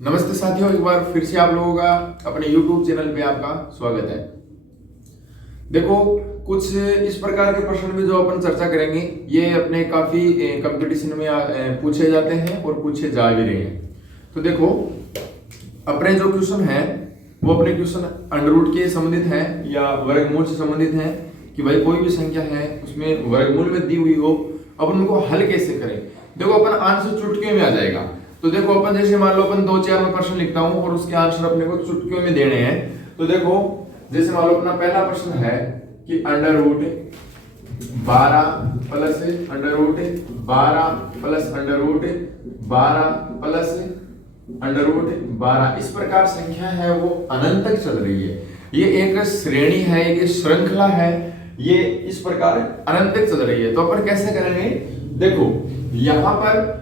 नमस्ते साथियों, एक बार फिर से आप लोगों का अपने YouTube चैनल पे आपका स्वागत है। देखो, कुछ इस प्रकार के प्रश्न भी जो अपन चर्चा करेंगे ये अपने काफी कंपटीशन में पूछे जाते हैं और पूछे जा भी रहे हैं। तो देखो, अपने जो क्वेश्चन है वो अपने क्वेश्चन अंडर रूट के संबंधित है या वर्गमूल से संबंधित है कि भाई कोई भी संख्या है उसमें वर्गमूल में दी हुई हो, अपन उनको हल कैसे करें। देखो, अपन आंसर चुटकियों में आ जाएगा। तो देखो, अपन जैसे मान लो अपन 2-4 में प्रश्न लिखता हूं और उसके आंसर अपने को चुटकियों में देने हैं। तो देखो, जैसे मान लो अपना पहला प्रश्न है कि under root 12 plus under root 12 plus under root 12 plus under root 12, इस प्रकार संख्या है वो अनंत तक चल रही है। ये एक श्रेणी है, एक श्रृंखला है, ये इस प्रकार अनंत तक चल रही है। तो अपन कैसे करेंगे, देखो यहां पर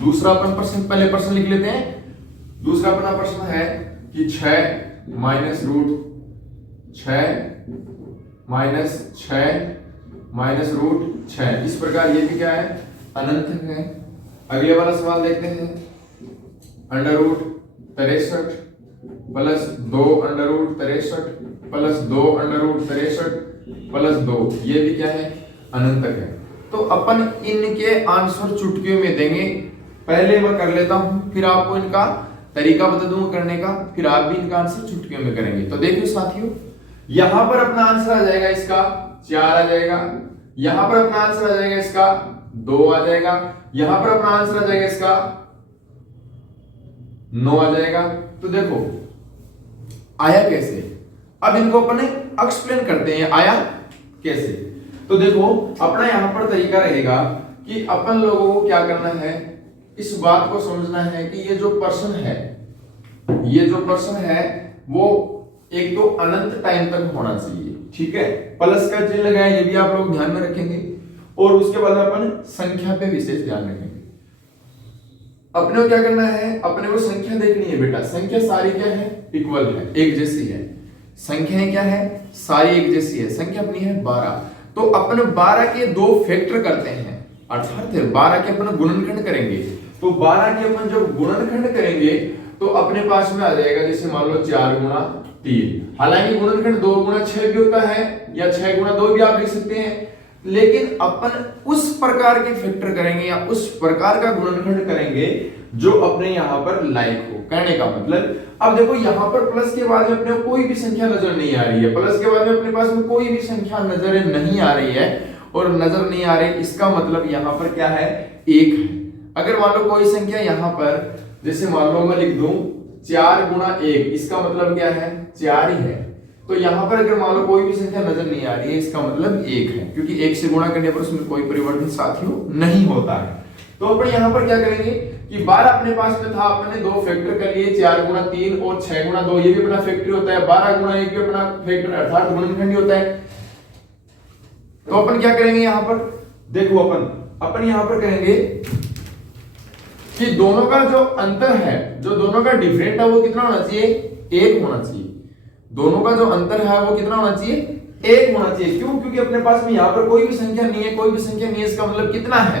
दूसरा अपन प्रश्न, पहले प्रश्न लिख लेते हैं। दूसरा अपना प्रश्न है कि 6 माइनस रूट 6, इस प्रकार ये भी क्या है, अनंत है। अगले वाला सवाल देखते हैं, under root 63 plus 2 under root 63 plus 2 under root 63 plus 2, ये भी क्या है, अनंत है। तो अपन इनके आंसर चुटकियों में देंगे। पहले मैं कर लेता हूं, फिर आपको इनका तरीका बता दूंगा करने का, फिर आप भी इनका आंसर चुटकियों में करेंगे। तो देखिए साथियों, यहां पर अपना आंसर आ जाएगा इसका 4 आ जाएगा, यहां पर अपना आंसर आ जाएगा इसका 2 आ जाएगा, यहां पर अपना आंसर आ जाएगा इसका 9 आ जाएगा। तो देखो आया कैसे, अब इनको अपने एक्सप्लेन करते हैं आया कैसे। तो देखो, अपना यहां पर तरीका रहेगा कि अपन लोगों को क्या करना है, इस बात को समझना है कि ये जो प्रश्न है वो एक तो अनंत टाइम तक होना चाहिए, ठीक है। प्लस का चिन्ह लगाया, ये भी आप लोग ध्यान में रखेंगे। और उसके बाद अपन संख्या पे विशेष ध्यान रखेंगे। अपने को क्या करना है, अपने को संख्या देखनी है बेटा। संख्या सारी क्या है, इक्वल है, एक जैसी है। संख्याएं क्या है, सारी एक जैसी है। संख्या अपनी है 12, तो अपन 12 के 2 फैक्टर करते हैं, अर्थात 12 के अपन गुणनखंड करेंगे। तो 12 के अपन जब गुणनखंड करेंगे तो अपने पास में आ जाएगा, जैसे मान लो 4 गुणा 3। हालांकि गुणनखंड 2 गुणा 6 भी होता है या 6 गुणा 2 भी आप लिख सकते हैं, लेकिन अपन उस प्रकार के फैक्टर करेंगे या उस प्रकार का गुणनखंड करेंगे जो अपने यहां पर लायक हो। कहने का मतलब, अब देखो यहां पर प्लस के बाद में अपने को कोई भी संख्या नजर नहीं आ रही है, प्लस के बाद में अपने पास में कोई भी संख्या नजर नहीं आ रही है और नजर नहीं आ रही, इसका मतलब यहां पर क्या है, 1 है। अगर मान लो कोई संख्या यहां पर, जैसे मान लो मैं लिख दूं 4 गुणा 1, इसका मतलब क्या है, 4 ही है। तो यहां पर अगर मान लो कोई भी संख्या नजर नहीं आ रही है, इसका मतलब 1 है, क्योंकि 1 से गुणा करने पर उसमें कोई परिवर्तन साथियों नहीं होता है। तो अपन यहां पर क्या करेंगे कि 12 अपने पास में था, अपने 2 फैक्टर कर लिए, 4 गुणा 3 और 6 गुणा 2, ये भी अपना फैक्टर होता है। 12 गुणा 1 भी अपना फैक्टर अर्थात गुणनखंड होता है। तो अपन क्या करेंगे यहां पर, देखो अपन यहां पर करेंगे कि दोनों का जो अंतर है, जो दोनों का डिफरेंट है वो कितना होना चाहिए, 1 होना चाहिए। दोनों का जो अंतर है वो कितना होना चाहिए, 1 होना चाहिए। क्यों, क्योंकि अपने पास में यहां पर कोई भी संख्या नहीं है, कोई भी संख्या नहीं है, इसका मतलब कितना है,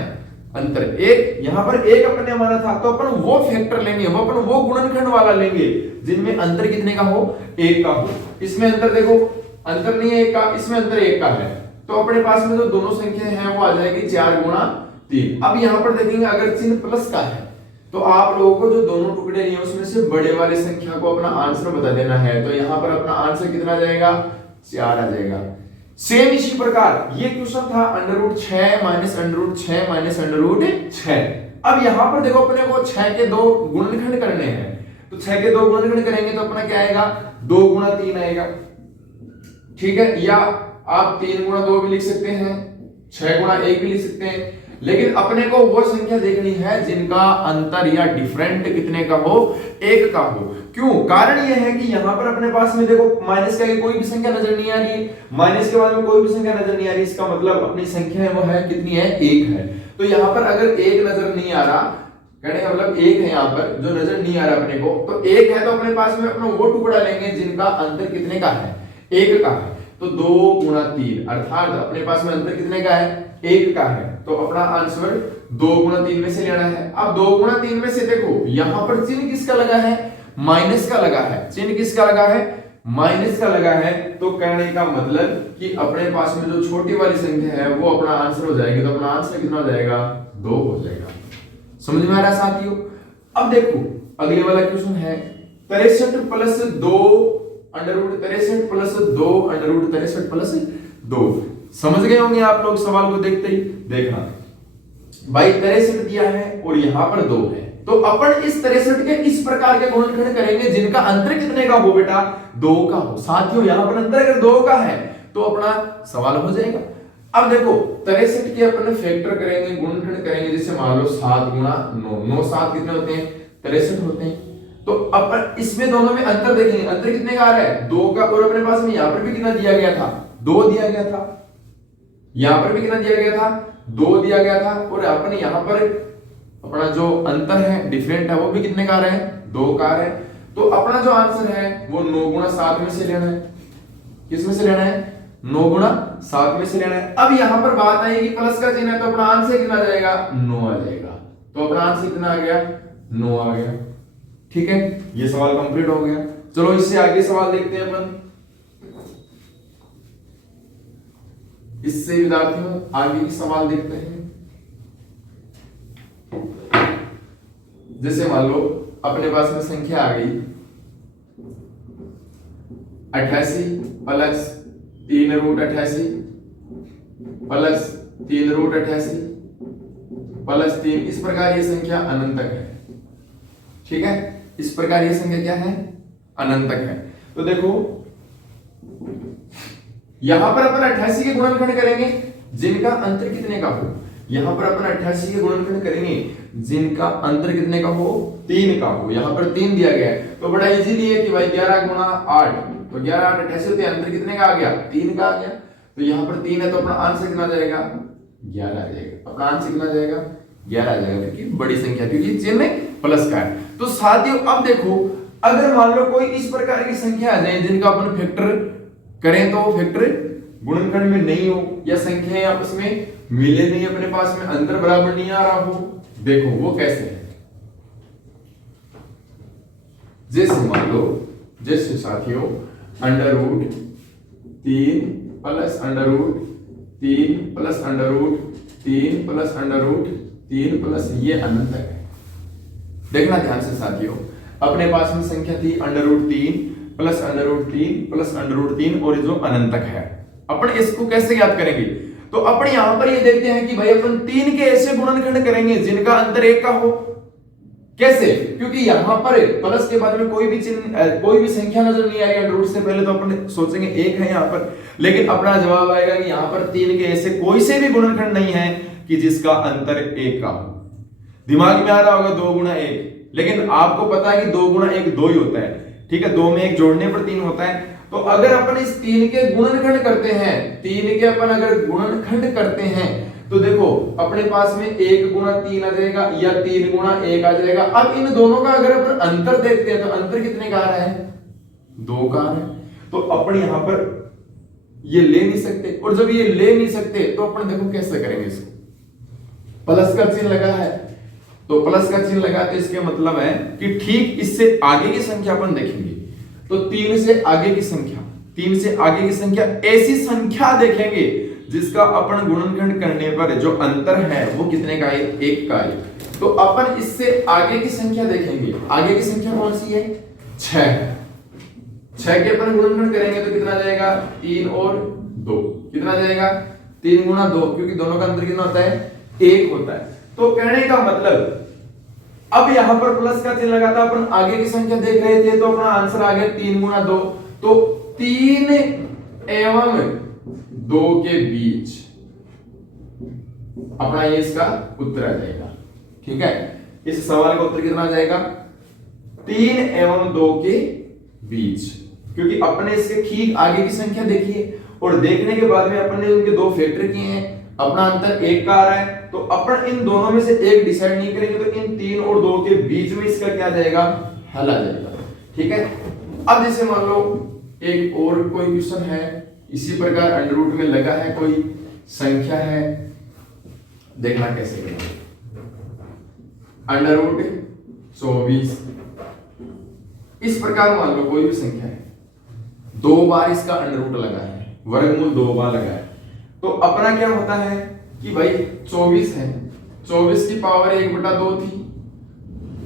अंतर 1। यहां पर 1 अपने हमारा था, तो अपन वो फैक्टर लेंगे, अपन वो गुणनखंड वाला लेंगे जिनमें अंतर कितने का हो, 1 का हो। इसमें अंतर देखो, अंतर नहीं है 1 का, इसमें अंतर 1 का है। तो अपने पास में जो दोनों संख्या है वो आ जाएगी 4 गुणा 3। अब यहां पर देखेंगे अगर चिन्ह प्लस का है तो आप लोगों को जो दोनों टुकड़े लिए उसमें से बड़े वाली संख्या को अपना आंसर बता देना है। तो यहां पर अपना आंसर कितना आ जाएगा, 4 आ जाएगा। सेम इसी प्रकार ये क्वेश्चन था under root 6 minus under root 6 minus under root 6। अब यहां पर देखो अपने को 6 के 2 गुणनखंड करने हैं, तो 6 के 2 गुणनखंड करेंगे तो अपना क्या आएगा, 2 गुणा 3 आएगा, ठीक है। या आप 3 गुणा 2 भी लिख सकते हैं, 6 गुणा 1 भी लिख सकते हैं, लेकिन अपने को वो संख्या देखनी है जिनका अंतर या डिफरेंट कितने का हो, 1 का हो। क्यों, कारण यह है कि यहां पर अपने पास में देखो माइनस का कोई भी संख्या नजर नहीं आ रही, माइनस के बाद में कोई भी संख्या नजर नहीं आ रही, इसका मतलब अपनी संख्या है वो है कितनी है, 1 है। तो यहां पर अगर 1 नजर नहीं आ रहा, कहने का मतलब 1 है यहां पर जो नजर नहीं आ रहा अपने को, तो 1 है तो अपने पास में अपना वो टुकड़ा लेंगे जिनका अंतर कितने का है, 1 का है। तो 2 गुणा 3 अर्थात अपने पास में अंतर कितने का है, 1 का है। तो अपना आंसर 2 गुणा 3 में से लेना है। अब 2 गुणा 3 में से देखो यहां पर चिन्ह किसका लगा है, माइनस का लगा है। चिन्ह किसका लगा है, माइनस का लगा है। तो कहने का मतलब कि अपने पास में जो छोटी वाली संख्या है वो अपना आंसर हो जाएगी। तो अपना आंसर कितना हो जाएगा, 2 हो जाएगा। समझ में आ रहा साथियों। अब देखो अगले वाला क्वेश्चन है 63 plus 2 under root 63 plus 2 under root 63 plus 2। समझ गए होंगे आप लोग सवाल को देखते ही। देखना भाई 63 दिया है और यहां पर 2 है, तो अपन इस 63 के इस प्रकार के गुणनखंड करेंगे जिनका अंतर कितने का हो बेटा, 2 का हो। साथियों यहां पर अंतर अगर 2 का है तो अपना सवाल हो जाएगा। अब देखो 63 के अपन फैक्टर करेंगे, गुणनखंड करेंगे। जैसे मान लो 7 गुणा 9, 9 7 कितने होते हैं, 63 होते हैं। तो अपन इसमें दोनों में अंतर देखेंगे, अंतर कितने का आ रहा है, 2 का। और अपने पास में यहां पर भी कितना दिया गया था, 2 दिया गया था। यहां पर भी कितना दिया गया था, 2 दिया गया था। और अपन यहां पर अपना जो अंतर है, डिफरेंट है, वो भी कितने का आ रहा है, 2 का आ रहा है। तो अपना जो आंसर है वो 9 गुणा 7 में से लेना है। किस में से लेना है, 9 गुणा 7 में से लेना है। अब यहां पर बात आएगी प्लस का चिन्ह है, तो अपना आंसर कितना आ जाएगा, 9 आ जाएगा। तो अपना आंसर कितना आ गया, 9 आ गया। ठीक है, ये सवाल कंप्लीट हो गया। चलो इससे आगे सवाल देखते हैं अपन। इससे विद्यार्थियों आगे की सवाल देखते हैं। जैसे मान लो अपने पास में संख्या आ गई 88 plus 3 root 88 plus 3 root 88 plus 3। इस प्रकार ये संख्या अनंतक है। ठीक है, इस प्रकार ये संख्या क्या है, अनंतक है। तो देखो यहां पर अपन 88 के गुणनखंड करेंगे जिनका अंतर कितने का हो। यहां पर अपन 88 के गुणनखंड करेंगे जिनका अंतर कितने का हो, 3 का हो। यहां पर 3 दिया गया है तो बड़ा इजीली है कि भाई 11 गुणा 8, तो 11 8 88 होते हैं। अंतर कितने का आ गया, 3 का आ गया। तो यहां पर 3 है तो अपना आंसर कितना आ जाएगा, 11 आ जाएगा। अपना आंसर कितना आ जाएगा, 11 आ जाएगा, क्योंकि बड़ी संख्या, क्योंकि चिन्ह प्लस का है। तो साथियों अब देखो अगर मान लो कोई इस प्रकार की संख्या आ जाए जिनका अपन फैक्टर करें तो फैक्टर गुणनखंड में नहीं हो, या संख्याएं आपस में मिले नहीं, अपने पास में अंतर बराबर नहीं आ रहा हो। देखो वो कैसे है। जैसे मान लो, जैसे साथियों under root 3 plus under root 3 plus under root 3 plus under root 3 plus, ये अनंत है। देखना ध्यान से साथियों, अपने पास में संख्या थी under root 3 plus under root 3 plus under root 3 और जो अनंतक है। अपन इसको कैसे ज्ञात करेंगे, तो अपन यहां पर ये देखते हैं कि भाई अपन 3 के ऐसे गुणनखंड करेंगे जिनका अंतर 1 का हो। कैसे, क्योंकि यहां पर प्लस के बाद में कोई भी चिन्ह, कोई भी संख्या नजर नहीं आएगी अंडर रूट से पहले, तो अपन सोचेंगे 1 है यहां पर। लेकिन अपना जवाब आएगा कि यहां पर 3 के ऐसे कोई से भी गुणनखंड नहीं है कि जिसका अंतर 1 का हो। दिमाग में आ रहा होगा 2 गुणा 1, लेकिन आपको पता है कि 2 गुणा 1 2 ही होता है। ठीक है, 2 में 1 जोड़ने पर 3 होता है। तो अगर अपन इस 3 के गुणनखंड करते हैं, 3 के अपन अगर गुणनखंड करते हैं तो देखो अपने पास में 1 गुणा 3 आ जाएगा या 3 गुणा 1 आ जाएगा। अब इन दोनों का अगर अपन अंतर देखते हैं तो अंतर कितने का आ रहा है, 2 का आ रहा है। तो अपन यहां पर ये ले नहीं सकते, और जब ये ले नहीं सकते तो अपन देखो कैसे करेंगे इसको। प्लस का चिन्ह लगा है तो प्लस का चिन्ह लगाते इसके मतलब है कि ठीक इससे आगे की संख्या अपन देखेंगे। तो 3 से आगे की संख्या, 3 से आगे की संख्या, ऐसी संख्या देखेंगे जिसका अपन गुणनखंड करने पर जो अंतर है वो कितने का है, 1 का है। तो अपन इससे आगे की संख्या देखेंगे। आगे की संख्या कौन सी है, 6 है। 6 के अपन गुणनखंड करेंगे तो कितना जाएगा, 3 और 2 कितना जाएगा, 3 गुणा 2, क्योंकि दोनों का अंतर कितना होता है, 1 होता है। तो कहने का मतलब अब यहां पर प्लस का चिन्ह लगा था, अपन आगे की संख्या देख रहे थे, तो अपना आंसर आ गया 3 गुणा 2। तो 3 एवं 2 के बीच अपना ये इसका उत्तर आ जाएगा। ठीक है, इस सवाल का उत्तर कितना आ जाएगा, 3 एवं 2 के बीच, क्योंकि अपने इसके ठीक आगे की संख्या देखी है और देखने के बाद में अपन ने उनके 2 फैक्टर किए हैं, अपना अंतर 1 का आ रहा है। तो अपन इन दोनों में से एक डिसाइड नहीं करेंगे, तो इन 3 और 2 के बीच में इसका क्या जाएगा, हल आ जाएगा। ठीक है, अब जैसे मान लो एक और कोई क्वेश्चन है इसी प्रकार अंडर रूट में लगा है, कोई संख्या है, देखना कैसे करेंगे। Under root 24। इस प्रकार मान लो कोई भी संख्या है, 2 बार इसका अंडर रूट लगा है, वर्गमूल 2 बार लगा है, तो अपना क्या होता है कि भाई 24 है, 24 की पावर 1/2 थी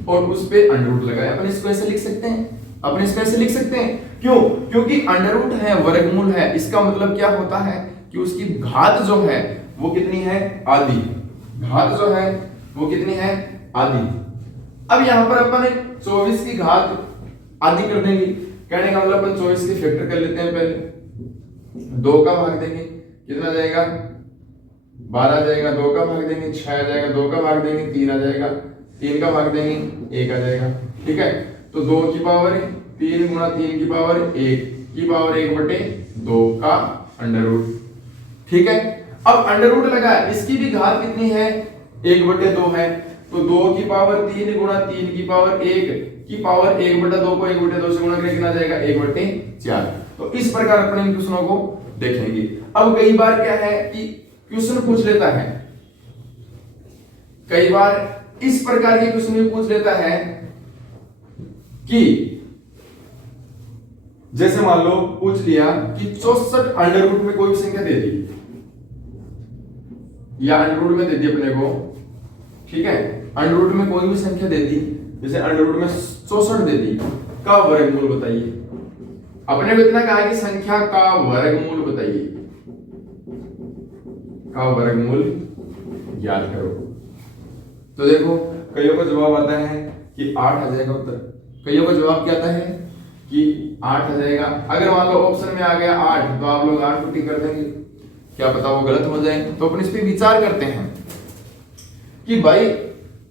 और उस पे अंडर रूट लगा है। अपन इसको ऐसे लिख सकते हैं, अपन इसको ऐसे लिख सकते हैं, क्यों? क्योंकि अंडर रूट है, वर्गमूल है, इसका मतलब क्या होता है कि उसकी घात जो है वो कितनी है? आधी। घात जो है वो कितनी है? आधी। अब यहां पर अपन 24 की घात आधी कर देंगे, कहने का मतलब अपन 24 की फैक्टर कर लेते हैं। पहले 2 का भाग देंगे, कितना जाएगा? 12 जाएगा, 2 का भाग देंगे 6 आ जाएगा, 2 का भाग देंगे 3 आ जाएगा, 3 का भाग देंगे 1 आ जाएगा। ठीक है, तो 2 की पावर 3 गुणा 3 की पावर 1 की पावर 1/2 का अंडर रूट। ठीक है, अब अंडर रूट लगा है, इसकी भी घात कितनी है? 1/2 है, तो 2 की पावर 3 गुणा 3 की पावर 1 की पावर 1/2 को 1/2 से गुणा करें, कितना जाएगा? 1/4। तो इस प्रकार अपने इन क्वेश्चनों को देखेंगे। अब कई बार क्या है कि क्वेश्चन पूछ लेता है, कई बार इस प्रकार के क्वेश्चन भी पूछ लेता है कि जैसे मान लो पूछ लिया कि 64 अंडर रूट में कोई भी संख्या दे दी, या अंडर रूट में दे दी अपने को। ठीक है, अंडर रूट में कोई भी संख्या दे दी, जैसे अंडर रूट में 64 दे दी, का वर्गमूल बताइए। अपने को इतना कहा कि संख्या का वर्गमूल बताइए, का वर्गमूल याद करो। तो देखो कईयों का जवाब आता है कि 8 आ जाएगा उत्तर, कईयों का जवाब क्या आता है कि 8 आ जाएगा। अगर मान लो ऑप्शन में आ गया 8, तो आप लोग 8 टिक कर देंगे, क्या पता वो गलत हो जाए। तो अपन इस पे विचार करते हैं कि भाई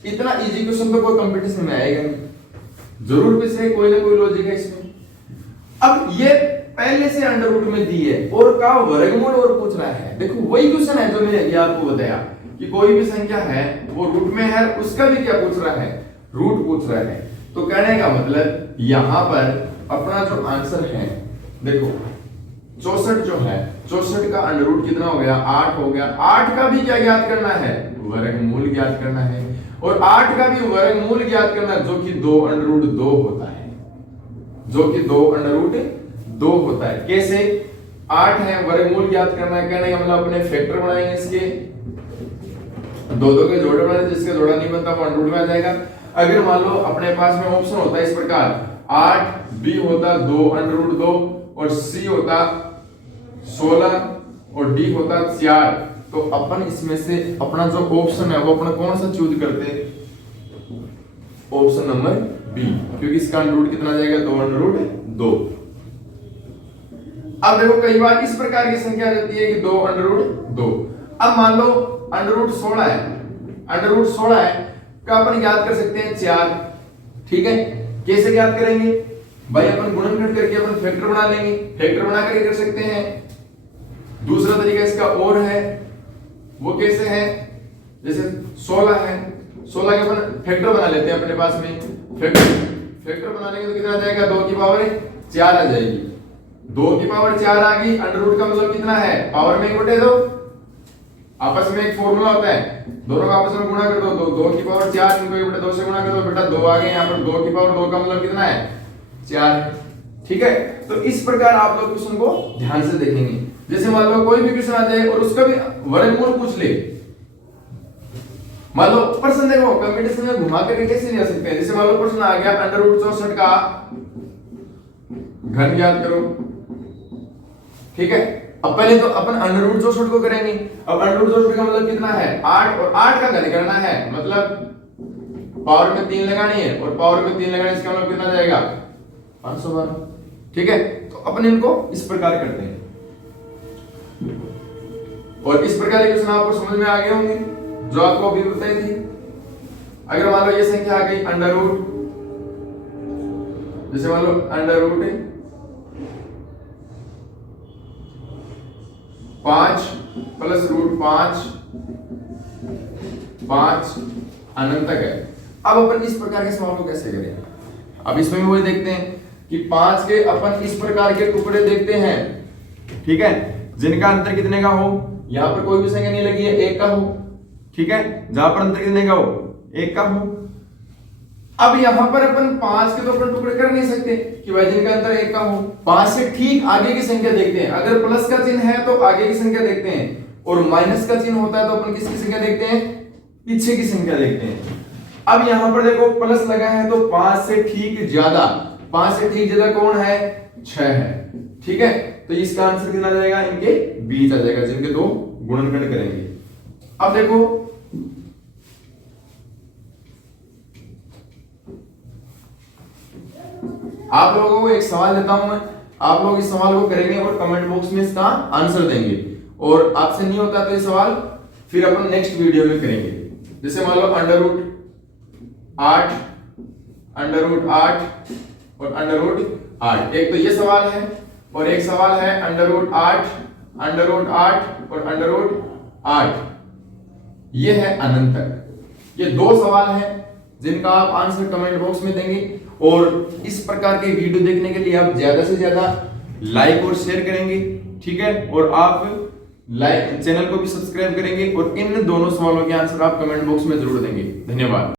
इतना इजी क्वेश्चन तो कोई कंपटीशन में आएगा नहीं, जरूर पीछे कोई ना कोई लॉजिक है इसमें। अब ये पहले से अंडर रूट में दी है और का वर्गमूल और पूछ रहा है। देखो वही क्वेश्चन है जो मैंने अभी आपको बताया कि कोई भी संख्या है वो रूट में है, उसका भी क्या पूछ रहा है? रूट पूछ रहा है। तो कहने का मतलब यहां पर अपना जो आंसर है, देखो 64 जो है, 64 का अंडर रूट कितना हो गया? 8 हो गया। 8 का भी क्या ज्ञात करना है? वर्गमूल ज्ञात करना है। और 8 का भी वर्गमूल ज्ञात करना, जो कि 2 अंडर रूट 2 होता है, जो कि 2 अंडर रूट 2 होता है। कैसे? 8 है, वर्गमूल ज्ञात करना है, कहने का मतलब अपने फैक्टर बनाएंगे इसके, 2 के जोड़े बनाए, जिसका जोड़ा नहीं बनता वो अंडर रूट में आ जाएगा। अगर मान लो अपने पास में ऑप्शन होता है इस प्रकार, 8, बी होता 2 अंडर रूट 2 और सी होता 16 और डी होता 4, तो अपन इसमें से अपना जो ऑप्शन है वो अपना कौन सा चूज करते? ऑप्शन नंबर बी, क्योंकि इसका अंडर रूट कितना जाएगा? 2 अंडर रूट 2। अब देखो कई बार इस प्रकार की संख्या रहती है कि 2 अंडर रूट 2। अब मान लो अंडर रूट 16 है, अंडर रूट 16 है का अपन ज्ञात कर सकते हैं 4। ठीक है, कैसे ज्ञात करेंगे भाई? अपन गुणनखंड करके अपन फैक्टर बना लेंगे, फैक्टर बना करके कर सकते हैं। दूसरा तरीका इसका और है, वो कैसे है? जैसे 16 है, 16 के अपन फैक्टर बना लेते हैं अपने पास में, फैक्टर बना लेंगे तो कितना आ जाएगा? 2 की पावर 4 आ जाएगी। 2 की पावर 4 आ गई, अंडर रूट का मतलब कितना है? पावर में 1/2। आपस में एक फॉर्मूला होता है, दोनों का आपस में गुणा कर दो, 2 की पावर 4 इनको 1/2 से गुणा कर दो, बेटा 2 आ गए। यहाँ पर 2 की पावर 2 का मतलब कितना है? 4। ठीक है, तो इस प्रकार आप लोग क्वेश्चन को ध्यान से देखेंगे। जैसे मान लो कोई भी क्वेश्चन आ जाए और उसका भी वर्गमूल पूछ ले, मान लो प्रश्न देखो कंपटीशन में घुमा करके कैसे ले सकते हैं। जैसे मान लो प्रश्न आ गया अंडर रूट 64 का घन ज्ञात करो। ठीक है, अब पहले तो अपन अंडर रूट 64 को करेंगे। अब अंडर रूट 64 का मतलब कितना है? 8, और 8 का घन करना है, मतलब पावर में 3 लगानी है, और पावर में 3 लगाने इसका मतलब कितना जाएगा? 512। ठीक है, तो अपन इनको इस प्रकार करते हैं और इस प्रकार के क्वेश्चन आपको समझ में आ गए होंगे जो आपको अभी बताई थी। अगर मान लो ये संख्या आ गई अंडर रूट, जैसे मान लो अंडर रूट 5 प्लस रूट 5 अनंत तक है। अब अपन इस प्रकार के सवाल को कैसे करें? अब इसमें भी वही देखते हैं कि 5 के अपन इस प्रकार के टुकड़े देखते हैं। ठीक है, जिनका अंतर कितने का हो, यहां पर कोई भी संख्या नहीं लगी है, 1 का हो। ठीक है, जहां पर अंतर कितने का हो, 1 का हो। अब यहां पर अपन 5 के तो अपन टुकड़े कर नहीं सकते कि भाई जिनका अंतर 1 का हो। 5 से ठीक आगे की संख्या देखते हैं, अगर प्लस का चिन्ह है तो आगे की संख्या देखते हैं, और माइनस का चिन्ह होता है तो अपन किसकी संख्या देखते हैं, पीछे की संख्या देखते हैं। अब यहां पर देखो प्लस लगा है तो 5 से ठीक ज्यादा, 5 से ठीक ज्यादा कौन है, 6 है, ठीक है। तो इसका आंसर कितना आ जाएगा, इनके बीच आ जाएगा, जिनके दो गुणनखंड करेंगे। अब देखो आप लोगों को एक सवाल देता हूं मैं, आप लोग इस सवाल को करेंगे और कमेंट बॉक्स में इसका आंसर देंगे, और आपसे नहीं होता तो ये सवाल फिर अपन नेक्स्ट वीडियो में करेंगे। जैसे मान लो √8 और √8, एक तो ये सवाल है और एक सवाल है √8 और √8। ये है अनंत तक। ये दो सवाल हैं जिनका आप आंसर कमेंट बॉक्स में देंगे, और इस प्रकार के वीडियो देखने के लिए आप ज्यादा से ज्यादा लाइक और शेयर करेंगे, ठीक है, और आप लाइक चैनल को भी सब्सक्राइब करेंगे, और इन दोनों सवालों के आंसर आप कमेंट बॉक्स में जरूर देंगे। धन्यवाद।